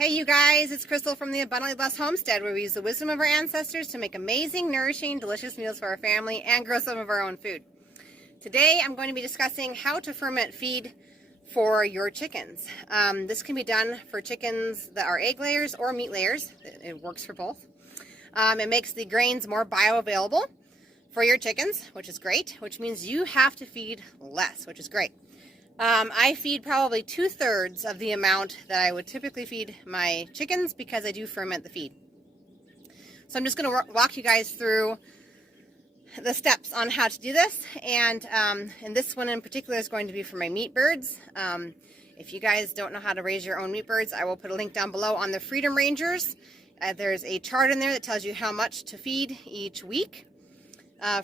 Hey you guys, it's Crystal from the Abundantly Blessed Homestead, where we use the wisdom of our ancestors to make amazing, nourishing, delicious meals for our family and grow some of our own food. Today I'm going to be discussing how to ferment feed for your chickens. This can be done for chickens that are egg layers or meat layers. It works for both. It makes the grains more bioavailable for your chickens, which is great, which means you have to feed less, which is great. I feed probably 2/3 of the amount that I would typically feed my chickens because I do ferment the feed. So I'm just going to walk you guys through the steps on how to do this, and this one in particular is going to be for my meat birds. If you guys don't know how to raise your own meat birds, I will put a link down below on the Freedom Rangers. There's a chart in there that tells you how much to feed each week.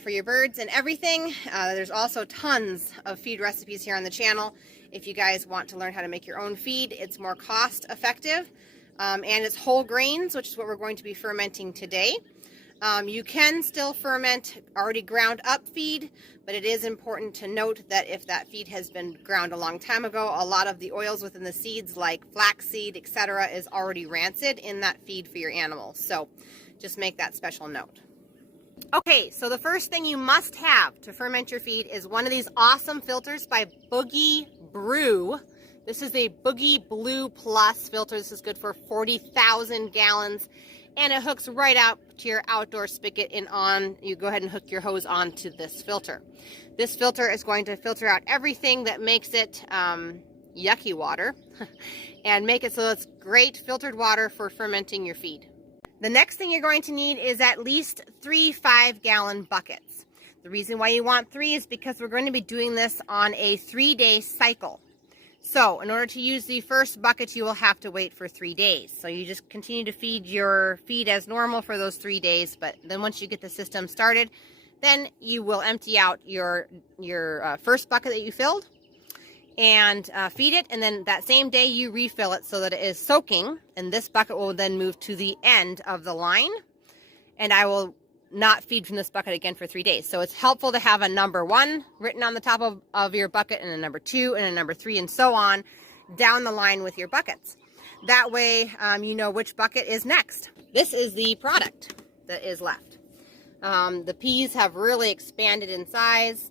For your birds and everything. There's also tons of feed recipes here on the channel. If you guys want to learn how to make your own feed, it's more cost effective, and it's whole grains, which is what we're going to be fermenting today. You can still ferment already ground up feed, but it is important to note that if that feed has been ground a long time ago, a lot of the oils within the seeds like flaxseed, etc., is already rancid in that feed for your animals. So just make that special note. Okay, so the first thing you must have to ferment your feed is one of these awesome filters by Boogie Brew. This is a Boogie Blue Plus filter. This is good for 40,000 gallons, and it hooks right out to your outdoor spigot and on. You go ahead and hook your hose onto this filter. This filter is going to filter out everything that makes it yucky water and make it so it's great filtered water for fermenting your feed. The next thing you're going to need is at least 3 5-gallon buckets. The reason why you want 3 is because we're going to be doing this on a 3-day cycle. So in order to use the first bucket, you will have to wait for 3 days. So you just continue to feed your feed as normal for those 3 days, but then once you get the system started, then you will empty out your first bucket that you filled and feed it, and then that same day you refill it so that it is soaking, and this bucket will then move to the end of the line, and I will not feed from this bucket again for 3 days. So it's helpful to have a number 1 written on the top of your bucket, and a number 2 and a number 3 and so on down the line with your buckets. That way you know which bucket is next. This is the product that is left. The peas have really expanded in size.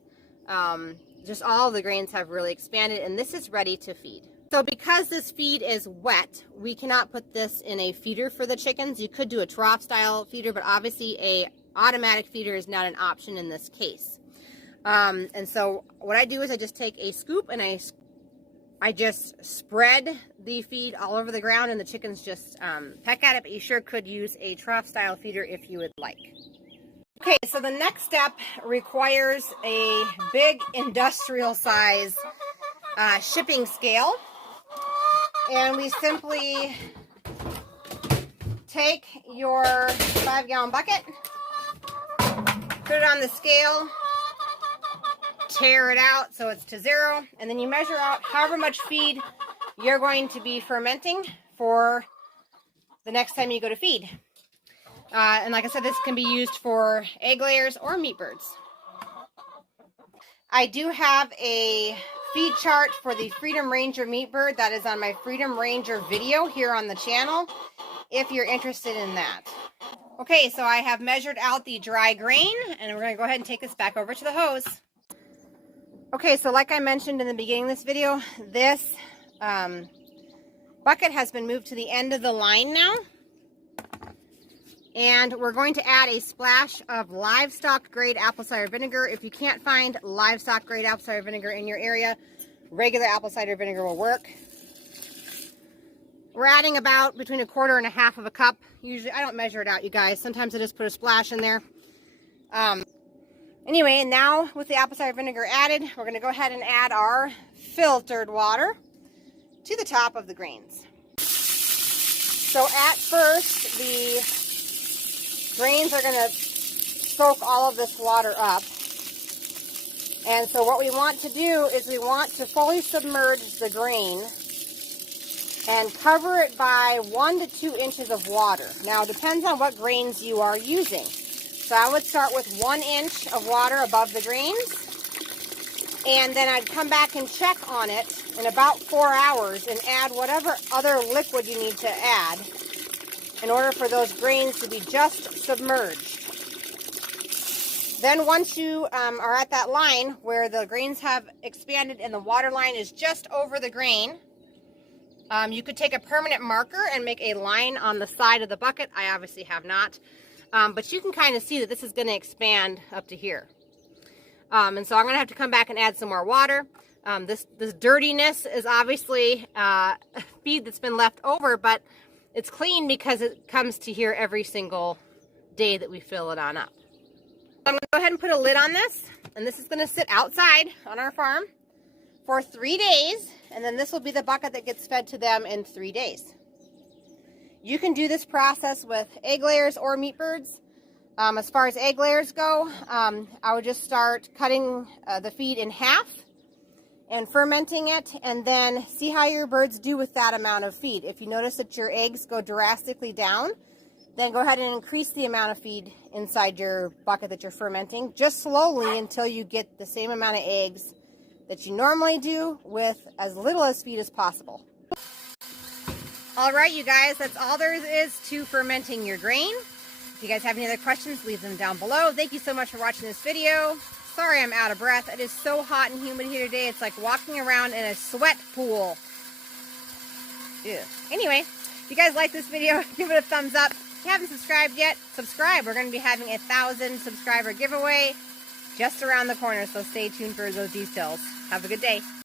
Just all of the grains have really expanded, and this is ready to feed. So because this feed is wet, we cannot put this in a feeder for the chickens. You could do a trough style feeder, but obviously a automatic feeder is not an option in this case. And so what I do is I just take a scoop and I just spread the feed all over the ground, and the chickens just peck at it, but you sure could use a trough style feeder if you would like. Okay, so the next step requires a big industrial size shipping scale, and we simply take your 5-gallon bucket, put it on the scale, tear it out so it's to 0, and then you measure out however much feed you're going to be fermenting for the next time you go to feed. And like I said, this can be used for egg layers or meat birds. I do have a feed chart for the Freedom Ranger meat bird that is on my Freedom Ranger video here on the channel, if you're interested in that. Okay, so I have measured out the dry grain, and we're going to go ahead and take this back over to the hose. Okay, so like I mentioned in the beginning of this video, this bucket has been moved to the end of the line now. And we're going to add a splash of livestock grade apple cider vinegar. If you can't find livestock grade apple cider vinegar in your area, regular apple cider vinegar will work. We're adding about between 1/4 and 1/2 of a cup. Usually, I don't measure it out, you guys. Sometimes I just put a splash in there. Anyway, and now with the apple cider vinegar added, we're going to go ahead and add our filtered water to the top of the grains. So at first, the grains are going to soak all of this water up. And so what we want to do is we want to fully submerge the grain and cover it by 1 to 2 inches of water. Now it depends on what grains you are using. So I would start with 1 inch of water above the grains. And then I'd come back and check on it in about 4 hours and add whatever other liquid you need to add in order for those grains to be just submerged. Then once you are at that line where the grains have expanded and the water line is just over the grain, you could take a permanent marker and make a line on the side of the bucket. I obviously have not, but you can kind of see that this is going to expand up to here. And so I'm going to have to come back and add some more water. This dirtiness is obviously feed that's been left over, but it's clean because it comes to here every single day that we fill it on up. I'm going to go ahead and put a lid on this, and this is going to sit outside on our farm for 3 days, and then this will be the bucket that gets fed to them in 3 days. You can do this process with egg layers or meat birds. As far as egg layers go, I would just start cutting the feed in half and fermenting it, and then see how your birds do with that amount of feed. If you notice that your eggs go drastically down, then go ahead and increase the amount of feed inside your bucket that you're fermenting, just slowly until you get the same amount of eggs that you normally do with as little as feed as possible. All right, you guys, that's all there is to fermenting your grain. If you guys have any other questions, leave them down below. Thank you so much for watching this video. Sorry I'm out of breath. It is so hot and humid here today. It's like walking around in a sweat pool. Ew. Anyway, if you guys like this video, give it a thumbs up. If you haven't subscribed yet, subscribe. We're going to be having a 1,000 subscriber giveaway just around the corner, so stay tuned for those details. Have a good day.